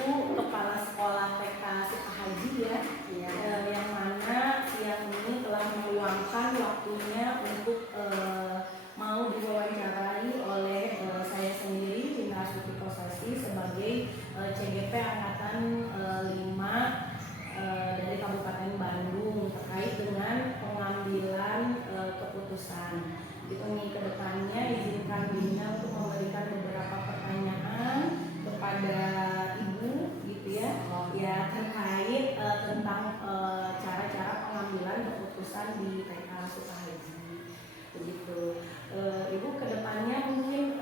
Kepala Sekolah TK Sukahaji ya, yang mana siang ini telah meluangkan waktunya untuk mau diwawancarai oleh saya sendiri, Cinta Astuti Kosasi, sebagai CGP Angkatan 5 dari Kabupaten Bandung terkait dengan pengambilan keputusan. Ini kedepannya izinkan Bina untuk memberikan beberapa pertanyaan kepada Ibu gitu ya terkait tentang cara-cara pengambilan keputusan di TK Sukahaji begitu. Ibu kedepannya mungkin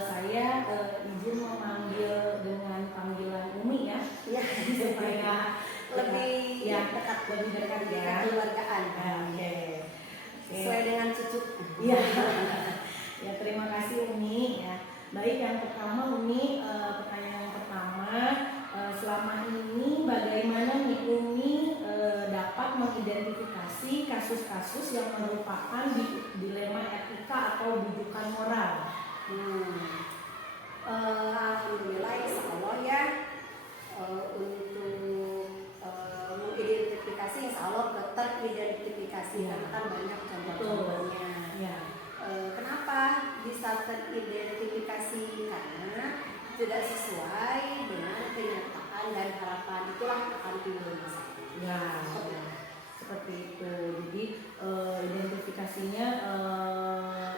saya izin memanggil dengan panggilan Umi ya supaya lebih dekat ya, kekeluargaan. Sesuai dengan cucu. Ya, terima kasih Umi ya. Baik, yang pertama Umi, pertanyaan yang pertama, selama ini bagaimana nih Umi dapat mengidentifikasi kasus-kasus yang merupakan dilema etika atau bijukan moral? Alhamdulillah, insya Allah ya, untuk mengidentifikasi insya Allah teridentifikasi karena kan banyak contoh-contohnya. Kenapa bisa teridentifikasi? Karena tidak sesuai dengan kenyataan dan harapan, itulah akan timbul masalah. Seperti itu. Jadi identifikasinya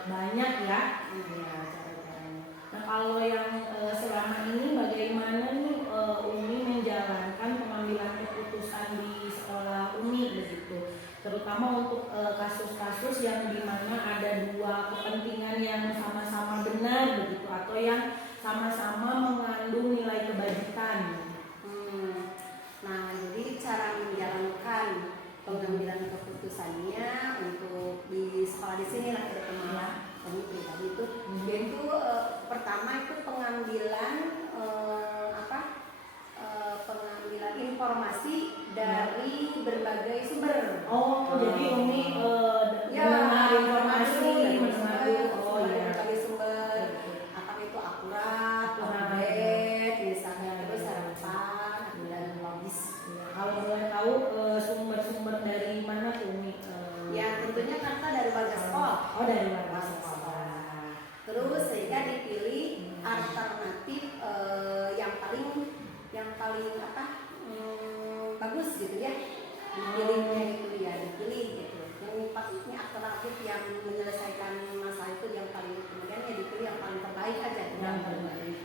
banyak ya. Cara-caranya. Nah, kalau yang selama ini bagaimana nih Umi menjalankan pengambilan keputusan di sekolah Umi begitu, terutama untuk kasus-kasus yang dimana ada dua kepentingan yang sama-sama benar begitu atau yang sama-sama mengandung nilai kebajikan. Nah, jadi cara menjalankan pengambilan keputusannya untuk di sekolah di sini lah terutama kami pribadi itu, yaitu pertama itu pengambilan pengambilan informasi dari berbagai sumber. Jadi Umi mendengar informasi berbagai sumber, apakah itu akurat, update, misalnya terus harapan dan logis. Kalau boleh tahu sumber-sumber dari mana tuh Umi? Ya tentunya karena dari warga sekolah. Dari warga sekolah. Terus sehingga dipilih alternatif yang paling bagus gitu ya. Dipilih gitu. Yang pastinya alternatif yang menyelesaikan masalah itu yang paling, kemudian ya dipilih yang paling terbaik aja. Yang terbaik.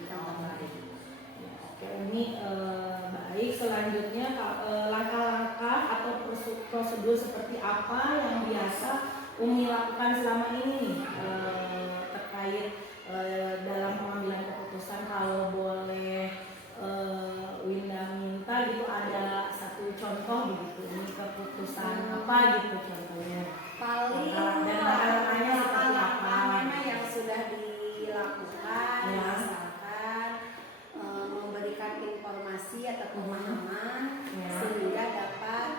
Oke Umi, baik, selanjutnya langkah-langkah atau prosedur seperti apa yang biasa Umi lakukan selama ini nih terkait dalam pengambilan keputusan? Kalau boleh Winda minta gitu ada satu contoh begitu, ini keputusan apa gitu contohnya? Paling dan langkah-langkahnya seperti apa? Yang sudah dilakukan, misalkan memberikan informasi atau pemahaman sehingga dapat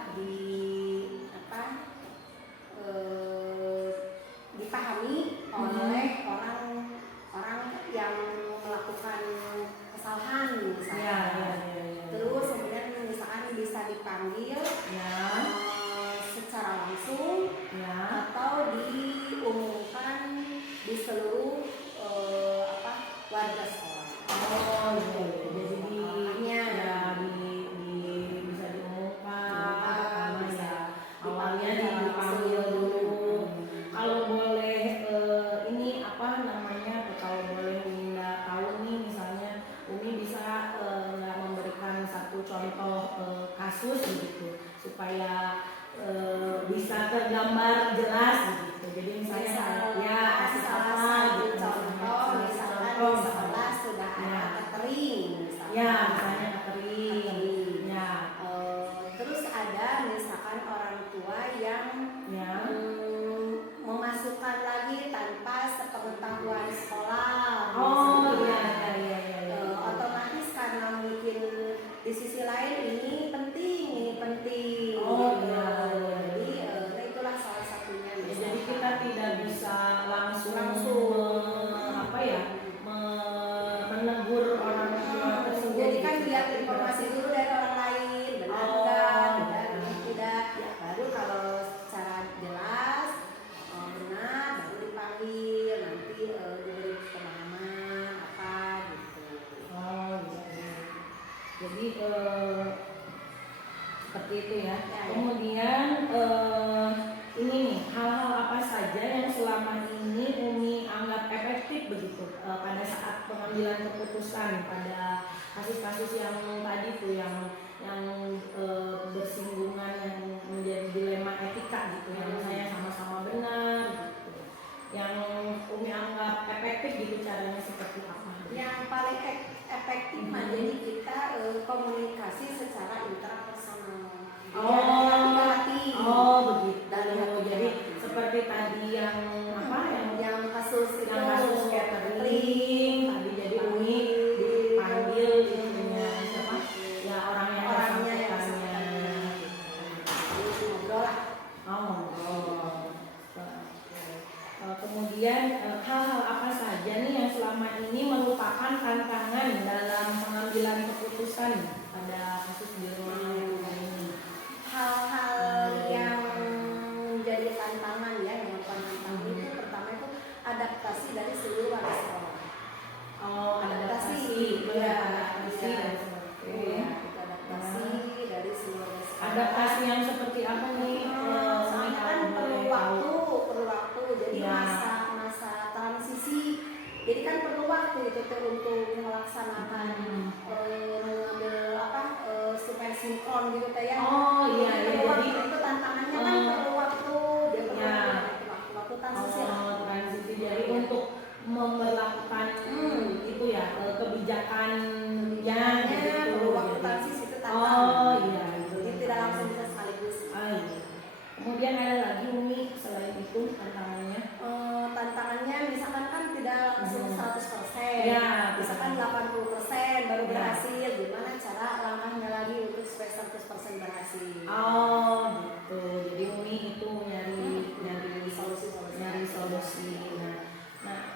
dipahami oleh orang yang melakukan kesalahan misalnya. Terus kemudian misalkan bisa dipanggil secara langsung atau diumumkan di seluruh warga sekolah. Jadi bisa diumumkan, awalnya dipanggil dulu. Kalau boleh kalau boleh Winda tahu nih, misalnya Umi bisa nggak memberikan satu contoh kasus begitu supaya bisa tergambar jelas begitu. Jadi misalnya kasih apa gitu, contoh misalkan di sekolah sudah ada catering misalnya catering. Terus ada misalkan orang tua yang memasukkan lagi tanpa sepengetahuan sekolah. Otomatis karena mungkin di sisi lain ini penting. Jadi itulah salah satunya. Jadi kita tidak bisa langsung menegur orang tua tersebut. Jadi kan Jadi seperti itu ya. Ya. Kemudian ini nih, hal-hal apa saja yang selama ini Umi anggap efektif begitu pada saat pengambilan keputusan pada kasus-kasus yang tadi tuh yang bersinggungan, yang menjadi dilema etika gitu, yang saya sama-sama benar gitu, yang Umi anggap efektif gitu, caranya seperti apa? Yang paling efektif jadi kita komunikasi secara interpersonal. Hati-hati. Oh begitu. Dari Jadi seperti tadi yang yang kasus catering tadi, jadi Umi dipanggil itunya siapa? Ya orangnya yang ngobrol lah. Ngobrol. Kemudian hal-hal apa saja nih yang selama ini merupakan tantangan dalam pengambilan keputusan pada kasus di rumah ini? Hal-hal yang menjadi tantangan ya, yang merupakan tantangan itu pertama itu adaptasi dari seluruh warga sekolah. Adaptasi dari seluruh sekolah. Adaptasi yang seperti apa nih? Soalnya kan perlu waktu. Jadi masa transisi. Jadi kan perlu waktu itu untuk melaksanakan mengambil supaya sinkron gitu ya. Jadi itu tantangannya kan perlu waktu. Dia perlu waktu transisi. Transisi jadi untuk memperlakukan itu ya kebijakannya perlu waktu transisi itu tantangan. Jadi tidak langsung bisa sekaligus. Kemudian ada lagi Umi selain itu tantangannya? Tantangannya misalkan kan tidak langsung 100%. Ya, misalkan 80% baru berhasil. Gimana cara langkahnya lagi untuk supaya 100% berhasil? Gitu. Jadi Umi itu nyari solusi. Nah,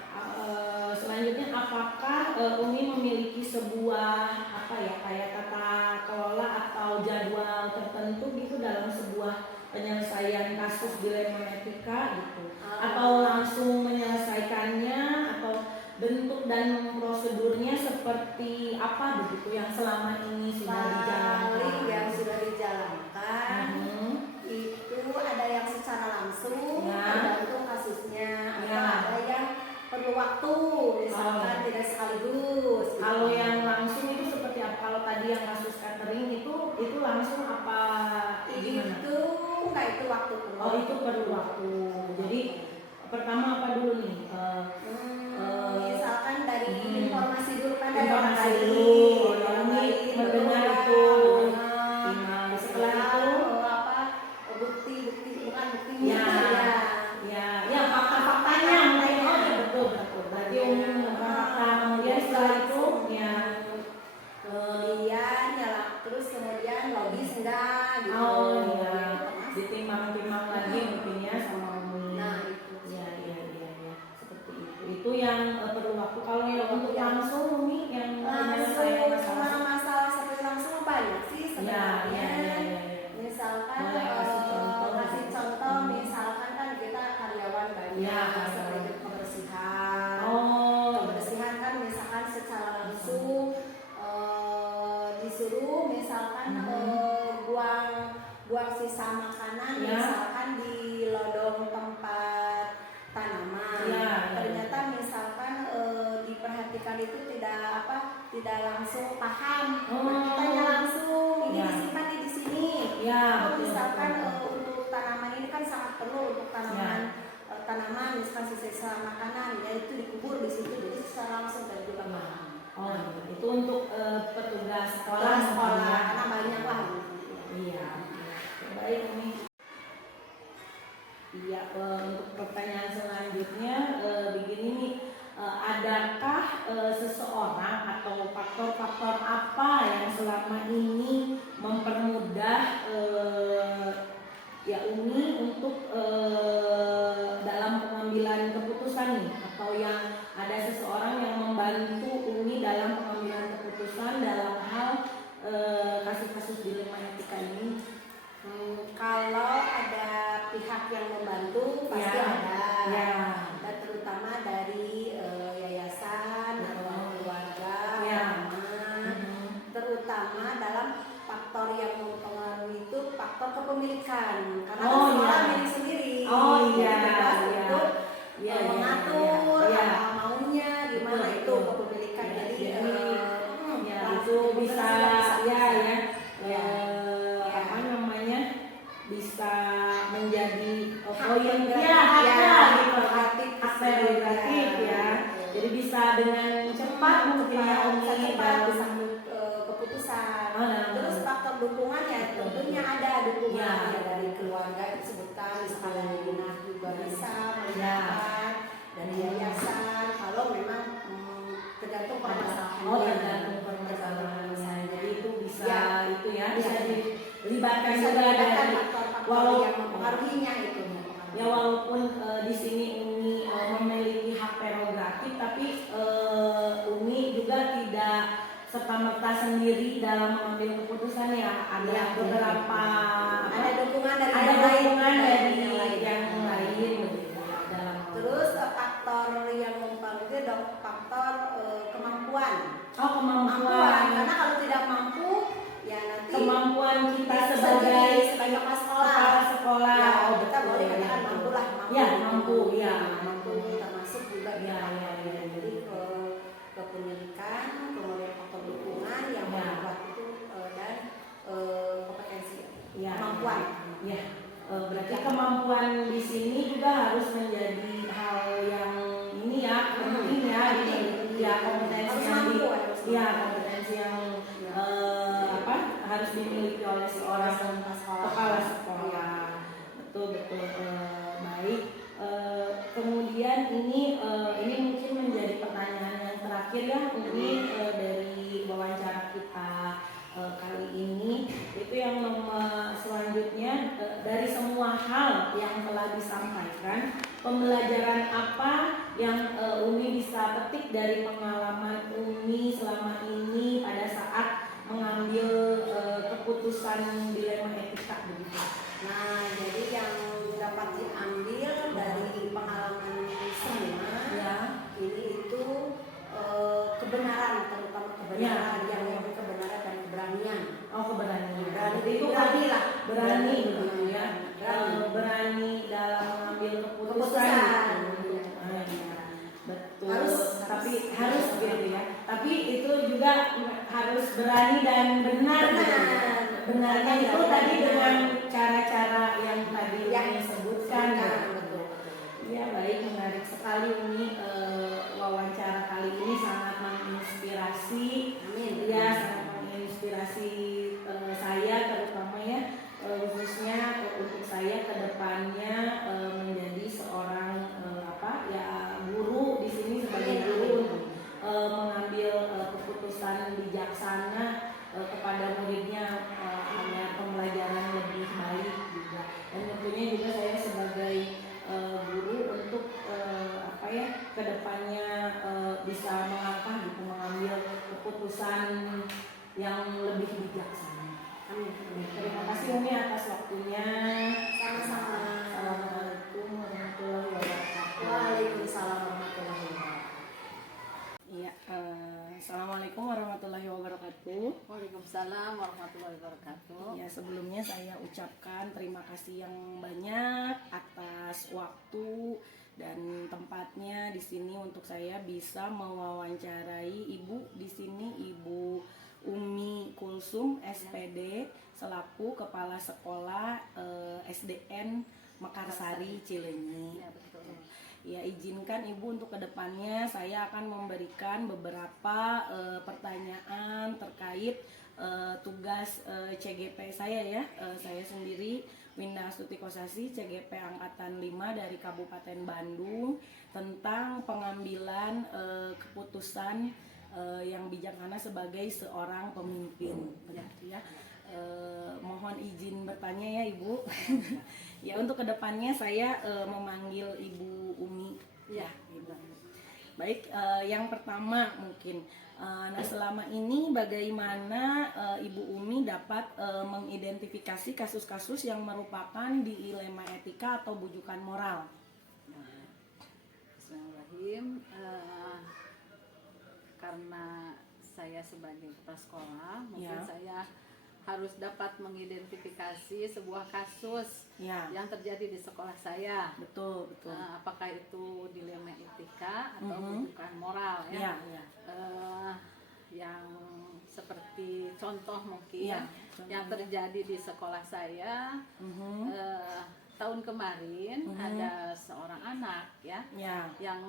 selanjutnya apakah Umi memiliki sebuah kayak tata kelola atau jadwal tertentu gitu dalam sebuah penyelesaian kasus dilema etika gitu, atau langsung menyelesaikannya, atau bentuk dan prosedurnya seperti apa begitu yang selama ini sudah dijalankan? Yang sudah dijalankan itu ada yang secara langsung tergantung kasusnya, ada yang perlu waktu, misalkan tidak sekaligus. Kalau yang langsung itu seperti apa? Kalau tadi yang kasus catering itu langsung apa? Gimana? Itu waktu perlu. Itu perlu waktu. Jadi pertama apa dulu nih? Misalkan dari informasi dulu kan dari informasi dulu. Ini mendengar itu. Setelah itu bukti bukan buktinya. Ya fakta-faktanya. Betul. Berarti fakta. Kemudian setelah itu kemudian logis enggak gitu. Ditimbang-timbang lagi mungkinnya sama Umi. Itu. Iya. Seperti itu. Itu yang perlu waktu. Kalau yang untuk langsung Umi yang menyelesaikan masalah seperti langsung banyak sih sebenarnya. Misalkan kasih contoh misalkan kan kita karyawan banyak seperti kebersihan. Kebersihan kan misalkan secara langsung disuruh misalkan buang sisa makanan misalkan di lodong tempat tanaman. Ternyata misalkan diperhatikan itu tidak langsung paham. Kitanya langsung ini disimpan di sini. Misalkan untuk tanaman ini kan sangat perlu untuk tanaman misalkan sisa makanan itu dikubur di situ, jadi secara langsung dari juga paham. Itu untuk petugas sekolah karena banyak lah. Iya. Baik Umi. Iya, untuk pertanyaan selanjutnya begini nih, adakah seseorang atau faktor-faktor apa yang selama ini mempermudah Umi untuk dalam pengambilan keputusan nih, atau yang ada seseorang yang membantu Umi dalam pengambilan keputusan dalam hal kasus-kasus dilema etika ini? Kalau ada pihak yang membantu pasti ada. Dan terutama dari yayasan atau keluarga, teman. terutama dalam faktor yang mempengaruhi itu faktor kepemilikan, karena Oh, sekolah iya. milik sendiri. Oh, iya, Jadi bebas iya. untuk Iya, iya, mengatur iya. apa maunya gimana Betul, itu betul. kepemilikan. Ya, Jadi ya langsung itu bisa dikomunikasikan, ya ya Ya. apa namanya bisa menjadi Hak poin prerogatif, ya haknya ya, gitu prerogatif, hak prerogatif ya. ya. Jadi bisa dengan cepat mungkin ya bisa Umi cepat dalam bisa keputusan. Oh, dalam- Terus faktor dukungan ya tentunya ada dukungan Ya. ya dari keluarga disebutkan, misalkan dari dinas juga bisa Ya. melibatkan, dari yayasan kalau memang tergantung permasalahan. Oh, tergantung permasalahannya. Jadi itu bisa Ya. itu ya Ya. bisa dilibatkan Bisa juga dilibatkan dari faktor-faktor walau yang mempengaruhinya itu. ya walaupun di sini Umi memiliki hak prerogatif tapi Umi juga tidak serta-merta sendiri dalam mengambil keputusan ya ada Ya, beberapa ada dukungan dari ada yang lain, dukungan dari yang lain. yang lain begitu ya, dalam Terus faktor yang mempengaruhi adalah faktor kemampuan. kemampuan Karena kalau tidak mampu ya nanti kemampuan kita sebagai sebagai kepala sekolah. kepala sekolah Ya, oh kita betul boleh ya, katakan betul. mampu lah, Ya, mampu, ya. mampu termasuk juga Ya, ya, ya. jadi kepemilikan, kemudian faktor dukungan yang Ya. membuat itu dan kompetensi, Ya, kemampuan. ya. Berarti kemampuan di sini juga harus menjadi hal yang ini ya penting ya Penting. ya kompetensi Harus yang mampu, harus mampu. ya kompetensi yang Ya. apa harus dimiliki oleh seorang kepala Ya. sekolah. Betul betul baik. Kemudian ini mungkin menjadi pertanyaan yang terakhir ya ini dari wawancara kita kali ini itu yang nomor selanjutnya dari semua hal yang telah disampaikan pembelajaran apa yang Umi bisa petik dari pengalaman Umi selama ini pada saat mengambil keputusan dilema etika begitu. Nah, jadi yang dapat diambil dari pengalaman semua Ya. ini itu kebenaran, terutama kebenaran yang kebenaran dan keberanian. Oh keberanian. Berani Itu berani lah, berani begitu ya. Berani. Berani dalam mengambil keputusan. Keputusan. Ah, iya. Betul. Harus. Tapi harus gitu ya. Tapi itu juga harus berani dan benar. Benarnya itu tadi dengan cara-cara yang tadi yang disebutkan. Ya. Betul. Iya baik, menarik sekali Umi wawancara kali ini sangat menginspirasi. Amin. Ya sangat menginspirasi saya terutama ya khususnya untuk saya ke depannya menjadi seorang guru di sini sebagai guru untuk mengambil keputusan bijaksana kepada muridnya agar pembelajaran lebih baik juga dan tentunya juga saya sebagai guru untuk kedepannya bisa melangkah gitu mengambil keputusan yang lebih bijaksana. Amin. Terima kasih Umi atas waktunya. Sama-sama. Assalamualaikum warahmatullahi wabarakatuh. Waalaikumsalam warahmatullahi wabarakatuh. Iya, assalamualaikum warahmatullahi wabarakatuh. Waalaikumsalam warahmatullahi wabarakatuh. Ya sebelumnya saya ucapkan terima kasih yang banyak atas waktu dan tempatnya di sini untuk saya bisa mewawancarai Ibu di sini Ibu Umi Kulsum SPD selaku Kepala Sekolah SDN Mekarsari Cileunyi. Ya, betul. Ya izinkan Ibu untuk kedepannya saya akan memberikan beberapa pertanyaan terkait tugas CGP saya ya. Saya sendiri Winda Astuti Kosasi CGP Angkatan 5 dari Kabupaten Bandung tentang pengambilan keputusan yang bijaksana sebagai seorang pemimpin begitu ya. Mohon izin bertanya ya Ibu. Ya untuk kedepannya saya memanggil Ibu Umi ya Ibu. Baik, yang pertama mungkin nah selama ini bagaimana Ibu Umi dapat mengidentifikasi kasus-kasus yang merupakan dilema etika atau bujukan moral? Bismillahirrahmanirrahim. Karena saya sebagai kepala sekolah, mungkin Ya. saya harus dapat mengidentifikasi sebuah kasus Ya, yang terjadi di sekolah saya. betul betul. Apakah itu dilema etika atau Mhm. bukan moral Ya, ya? ya. Yang seperti contoh mungkin Iya, yang contohnya. terjadi di sekolah saya Mhm. tahun kemarin Mhm. ada seorang anak ya Ya. yang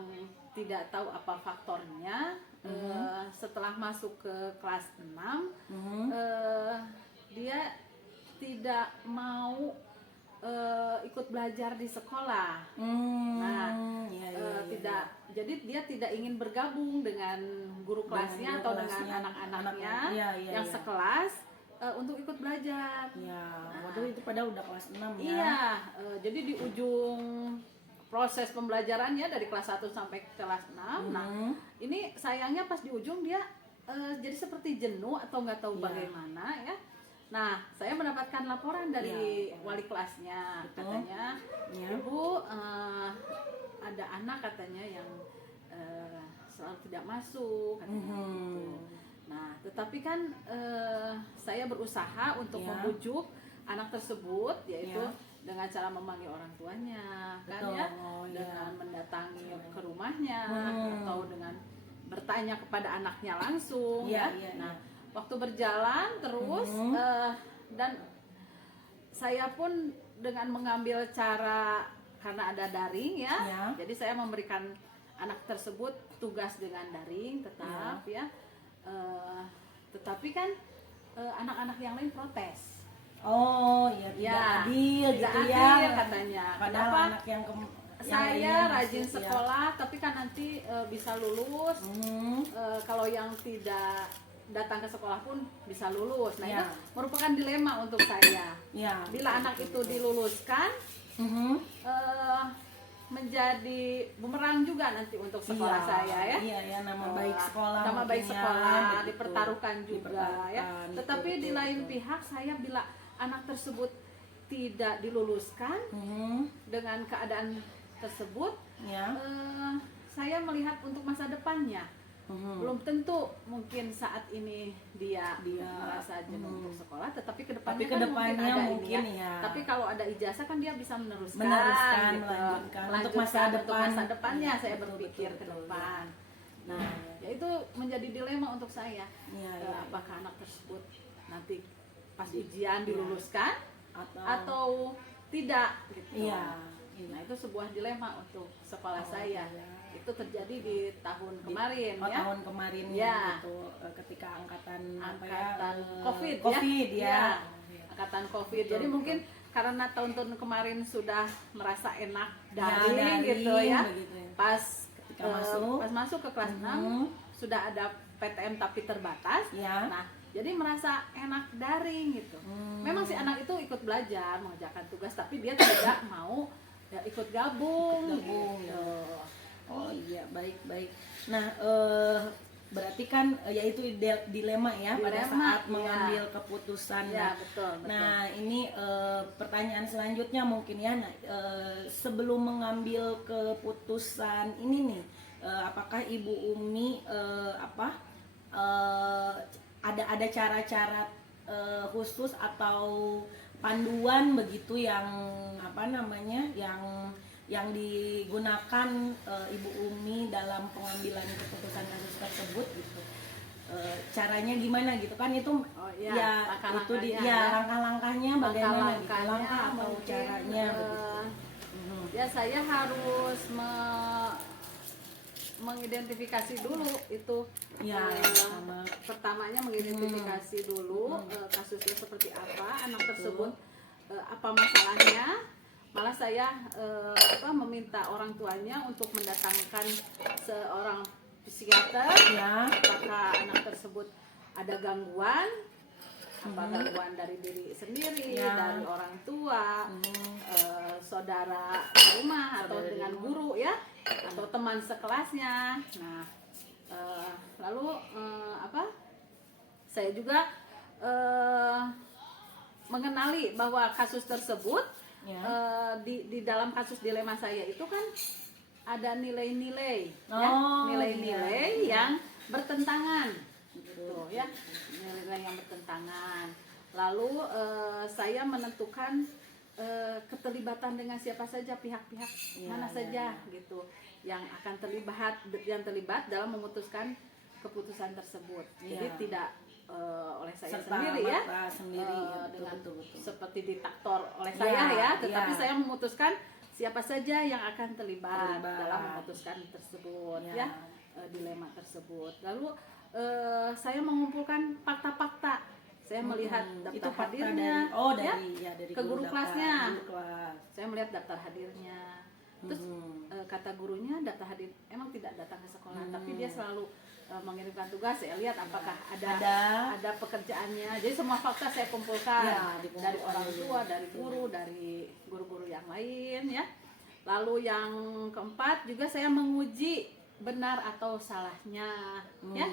tidak tahu apa faktornya setelah masuk ke kelas 6 Mhm. dia tidak mau ikut belajar di sekolah. Nah, ya, tidak, jadi dia tidak ingin bergabung dengan guru kelasnya atau dengan kelasnya, anak-anaknya iya, yang iya. sekelas untuk ikut belajar. Ya, waduh itu padahal udah kelas 6 ya. Iya, jadi di ujung proses pembelajarannya dari kelas 1 sampai kelas 6. Nah, ini sayangnya pas di ujung dia jadi seperti jenuh atau nggak tahu Iya. bagaimana ya. Nah, saya mendapatkan laporan dari Iya. wali kelasnya. Betul. Katanya, Ya. Ibu, ada anak katanya yang selalu tidak masuk katanya gitu. Nah, tetapi kan saya berusaha untuk Ya. membujuk anak tersebut, yaitu Ya. dengan cara memanggil orang tuanya, kan Betul. ya, Oh, iya. dengan mendatangi ke rumahnya Hmm. atau dengan bertanya kepada anaknya langsung, Iya, ya. iya, Nah, iya. waktu berjalan terus dan saya pun dengan mengambil cara karena ada daring ya, Ya. jadi saya memberikan anak tersebut tugas dengan daring tetap ya. Tetapi kan anak-anak yang lain protes. Oh, ya tidak Ya, adil tidak gitu adil ya. katanya. Padahal Kenapa? anak yang Saya lainnya rajin masuk, ya. sekolah, tapi kan nanti bisa lulus. Mhm. Kalau yang tidak datang ke sekolah pun bisa lulus. Nah, Ya. itu merupakan dilema untuk saya. Ya. Bila anak itu diluluskan, Mhm. menjadi bumerang juga nanti untuk sekolah Iya, saya ya. Iya ya, nama baik sekolah. Nama baik mungkin ya, sekolah begitu. dipertaruhkan juga ya. Dipertaruhkan, Tetapi betul, di betul, lain betul. pihak saya bila anak tersebut tidak diluluskan Mhm. dengan keadaan tersebut, Ya. saya melihat untuk masa depannya. Mhm. Belum tentu mungkin saat ini dia merasa jenuh untuk sekolah, tetapi kedepannya Tapi kan kedepannya ada mungkin ini ya. Tapi kalau ada ijazah kan dia bisa meneruskan, Meneruskan, gitu. melanjutkan. Untuk Melanjutkan masa untuk depan. masa depannya saya Betul, berpikir betul, ke betul, depan. Nah, Nah, ya itu menjadi dilema untuk saya. Iya, iya. Apakah anak tersebut nanti pas ujian diluluskan atau tidak gitu. Iya. Nah, itu sebuah dilema untuk sekolah Oh, saya. iya. Itu terjadi di tahun kemarin ya. Tahun kemarin Ya. gitu, ketika angkatan Angkatan ya, COVID, COVID ya. Angkatan COVID. Betul, Jadi betul. mungkin karena tahun-tahun kemarin sudah merasa enak Ya, daring gitu ya. begitu ya. Pas Ketika masuk. pas masuk ke kelas 6 sudah ada PTM tapi terbatas. Ya. Nah, jadi merasa enak daring gitu. Memang si anak itu ikut belajar, mengerjakan tugas, tapi dia tidak mau ya, ikut gabung. Gabung, gitu. ya. Oh iya, baik. Nah, berarti kan yaitu dilema ya pada Dilema, saat iya. mengambil keputusan. Ya, betul. Nah, ini pertanyaan selanjutnya mungkin ya. Nah, sebelum mengambil keputusan ini nih, apakah Ibu Umi ada cara-cara khusus atau panduan begitu yang yang digunakan Ibu Umi dalam pengambilan keputusan kasus tersebut gitu. Caranya gimana gitu kan itu iya, ya itu langkah-langkahnya ya langkah-langkahnya bagaimana gitu, Langkah-langkahnya langkah atau mungkin, caranya begitu. ya saya harus mengidentifikasi dulu itu Ya, sama. pertamanya mengidentifikasi dulu kasusnya seperti apa, anak tersebut apa masalahnya. Malah saya meminta orang tuanya untuk mendatangkan seorang psikiater. Ya. Apakah anak tersebut ada gangguan, apa gangguan dari diri sendiri, Ya. dari orang tua, saudara rumah atau dengan guru ya, atau teman sekelasnya. Nah, lalu saya juga mengenali bahwa kasus tersebut di dalam kasus dilema saya itu kan ada nilai-nilai ya, nilai-nilai yang bertentangan gitu ya, nilai-nilai yang bertentangan. Lalu saya menentukan keterlibatan dengan siapa saja, pihak-pihak mana saja gitu yang akan terlibat dalam memutuskan keputusan tersebut. Jadi tidak oleh saya sendiri ya, dengan betul. seperti diktator oleh saya ya, tetapi saya memutuskan siapa saja yang akan terlibat dalam memutuskan tersebut ya, dilema tersebut. Lalu saya mengumpulkan fakta-fakta. Saya melihat daftar hadirnya dari ke guru kelasnya. Guru kelas. Saya melihat daftar hadirnya. Terus kata gurunya daftar hadir emang tidak datang ke sekolah, tapi dia selalu mengirimkan tugas. Saya lihat apakah ada pekerjaannya. Jadi semua fakta saya kumpulkan dari orang tua, dari guru, dari guru-guru yang lain ya. Lalu yang keempat juga saya menguji benar atau salahnya ya,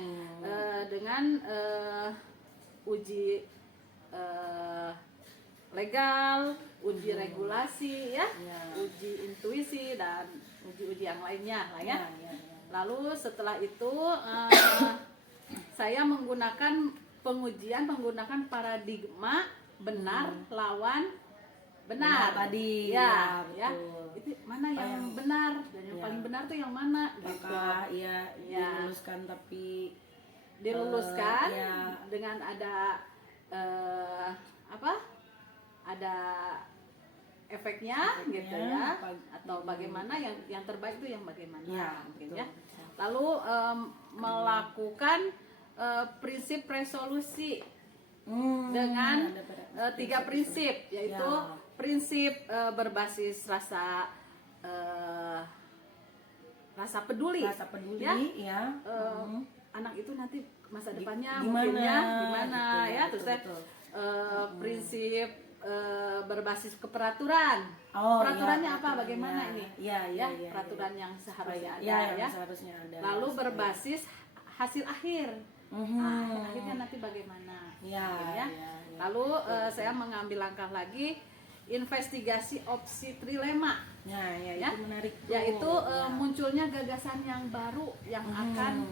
dengan uji legal, uji regulasi ya, uji intuisi dan uji-uji yang lainnya lah ya. Lalu setelah itu saya menggunakan pengujian menggunakan paradigma benar lawan benar tadi ya, betul. Itu mana yang benar dan yang paling benar tuh yang mana gitu. Diluluskan dengan ada ada efeknya gitu ya, atau bagaimana yang terbaik itu yang bagaimana gitu ya. Lalu melakukan prinsip resolusi dengan 3 prinsip, yaitu prinsip berbasis rasa peduli ya. Anak itu nanti masa depannya gimana ya, terus prinsip berbasis keperaturan. Peraturannya apa, bagaimana ini peraturan yang seharusnya ada seharusnya ada. Lalu berbasis hasil akhir. Akhirnya nanti bagaimana lalu saya mengambil langkah lagi, investigasi opsi trilema. Itu menarik tuh. Yaitu munculnya gagasan yang baru yang akan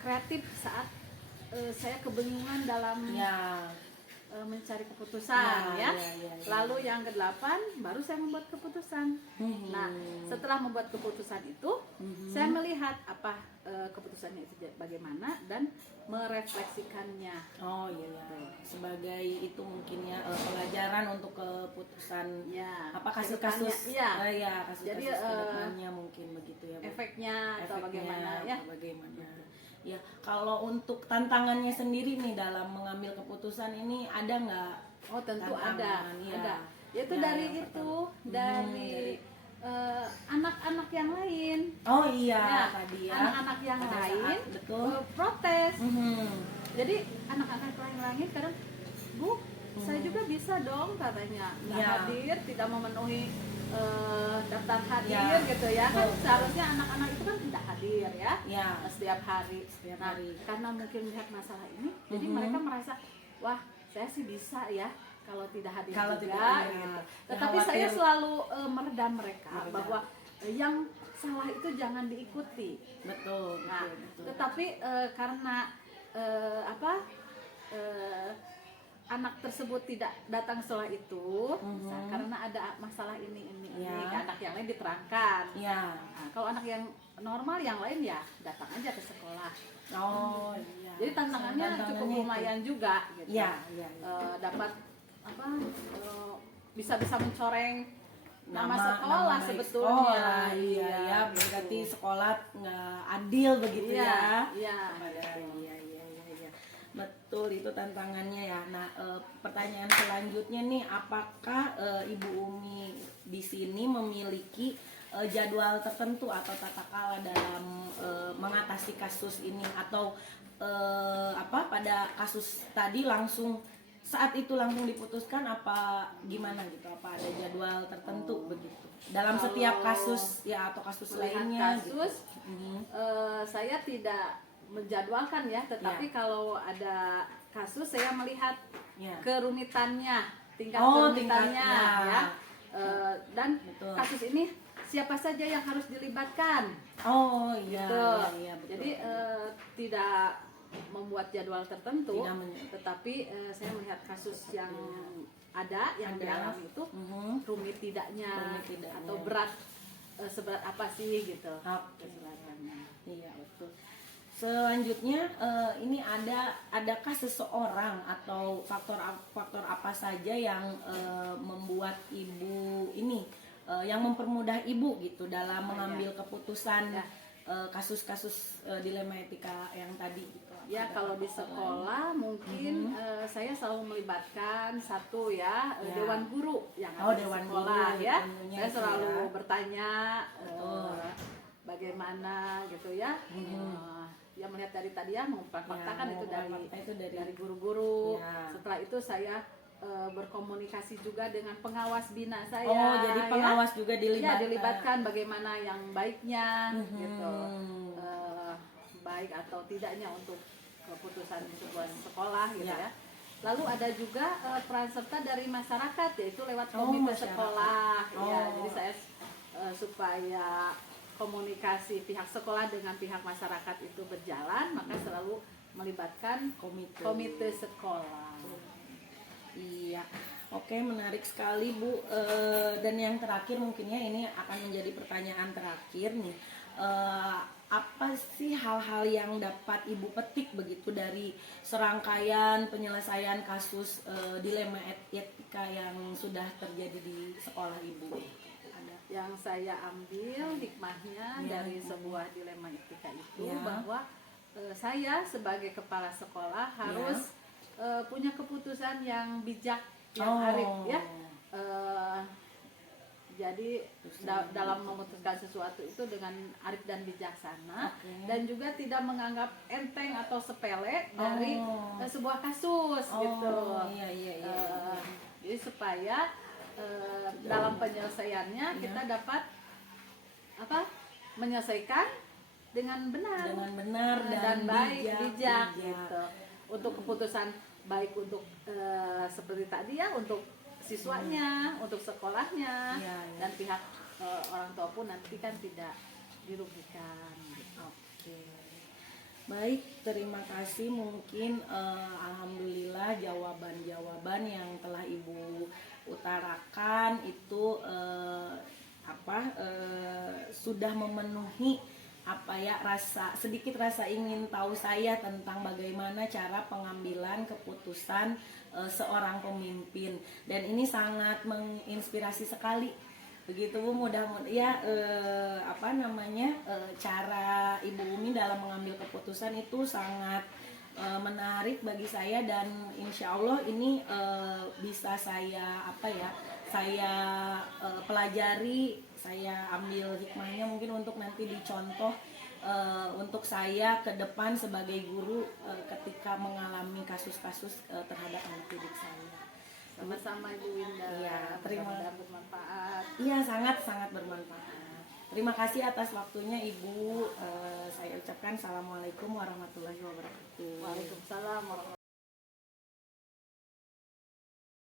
kreatif saat saya kebingungan dalam mencari keputusan Lalu yang ke-8 baru saya membuat keputusan. Nah, setelah membuat keputusan itu, saya melihat apa keputusannya itu bagaimana dan merefleksikannya. Sebagai itu mungkin pelajaran untuk keputusan kasus-kasus kasus-kasus kedepannya mungkin begitu ya. Efeknya atau bagaimana ya. Ya, kalau untuk tantangannya sendiri nih dalam mengambil keputusan ini ada nggak? Oh, tentu ada. Yaitu dari anak-anak yang lain. Tadi ya. Anak-anak yang lain protes. Jadi anak-anak yang lain kadang, Bu, saya juga bisa dong katanya. Nggak hadir, tidak memenuhi daftar hadir gitu ya. Kan seharusnya anak-anak itu kan tidak hadir ya. Setiap hari. Karena mungkin melihat masalah ini, jadi mereka merasa, wah, saya sih bisa ya kalau tidak hadir juga gitu. Tetapi saya selalu meredam mereka bahwa yang salah itu jangan diikuti. Betul. Tetapi karena anak tersebut tidak datang setelah itu, karena ada masalah ini ke anak yang lain diterangkan. Nah, kalau anak yang normal yang lain ya datang aja ke sekolah. Jadi tantangannya cukup lumayan juga gitu. Dapat bisa mencoreng nama sekolah sebetulnya. Berarti sekolah nggak adil begitu ya. Betul, itu tantangannya ya. Nah, pertanyaan selanjutnya nih, apakah Ibu Umi di sini memiliki jadwal tertentu atau tata cara dalam mengatasi kasus ini, atau pada kasus tadi saat itu langsung diputuskan apa gimana gitu? Apa ada jadwal tertentu begitu dalam setiap kasus atau kasus lainnya? Saya tidak menjadwalkan ya, tetapi kalau ada kasus saya melihat kerumitannya, tingkat kerumitannya ya. Dan kasus ini siapa saja yang harus dilibatkan. Gitu. Jadi tidak membuat jadwal tertentu, Tidak men- tetapi saya melihat kasus yang ada yang Ada. dialami itu rumit tidaknya, Rumit tidaknya. atau berat, seberat apa sih gitu Oke. kesalahannya. Iya betul. Selanjutnya ini adakah seseorang atau faktor apa saja yang membuat ibu ini yang mempermudah ibu gitu dalam mengambil keputusan Ya. kasus-kasus dilema etika yang tadi gitu. Ya, Ada kalau di faktor lain? sekolah mungkin saya selalu melibatkan satu ya, Ya. dewan guru yang Oh, ada di dewan sekolah guru, ya. ilmunya Saya itu selalu ya. bertanya Betul. bagaimana gitu ya. Ya melihat dari tadi ya, mengumpulkan fakta kan itu mengumpulkan dari fakta itu dari guru-guru. Ya. Setelah itu saya berkomunikasi juga dengan pengawas bina saya. Oh, jadi ya. pengawas juga dilibatkan. Ya, dilibatkan bagaimana yang baiknya gitu. Hmm. Baik atau tidaknya untuk keputusan sebuah sekolah gitu Ya. ya. Lalu ada juga peran serta dari masyarakat, yaitu lewat Oh, komite masyarakat. sekolah. Ya, Oh. jadi saya supaya komunikasi pihak sekolah dengan pihak masyarakat itu berjalan, maka selalu melibatkan komite sekolah. Iya, oke, menarik sekali Bu. Dan yang terakhir mungkinnya ini akan menjadi pertanyaan terakhir nih. Apa sih hal-hal yang dapat Ibu petik begitu dari serangkaian penyelesaian kasus dilema etika yang sudah terjadi di sekolah Ibu? Yang saya ambil hikmahnya Ya. dari sebuah dilema etika itu Ya. bahwa saya sebagai kepala sekolah harus punya keputusan yang bijak, yang Oh. arif ya. Jadi dalam memutuskan sesuatu itu dengan arif dan bijaksana, Oke. dan juga tidak menganggap enteng atau sepele dari Oh. sebuah kasus gitu. Iya. Jadi supaya dalam penyelesaiannya kita dapat menyelesaikan dengan benar, Dengan benar dan baik, bijak bijak. gitu. Untuk keputusan baik untuk seperti tadi ya, untuk siswanya, untuk sekolahnya, Iya. dan pihak orang tua pun nanti kan tidak dirugikan gitu. Oke. Baik, terima kasih. Mungkin alhamdulillah jawaban-jawaban yang telah Ibu utarakan itu sudah memenuhi sedikit rasa ingin tahu saya tentang bagaimana cara pengambilan keputusan seorang pemimpin, dan ini sangat menginspirasi sekali. Begitu Bu, mudah-mudahan ya cara Ibu Umi dalam mengambil keputusan itu sangat menarik bagi saya, dan insya Allah ini bisa saya pelajari, saya ambil hikmahnya mungkin untuk nanti dicontoh untuk saya ke depan sebagai guru ketika mengalami kasus-kasus terhadap anak didik saya. Sama-sama Ibu Winda. Iya, terima Mudah-mudahan bermanfaat. Iya, sangat bermanfaat. Terima kasih atas waktunya Ibu. Saya ucapkan Assalamualaikum warahmatullahi wabarakatuh. Waalaikumsalam warahmatullahi wabarakatuh.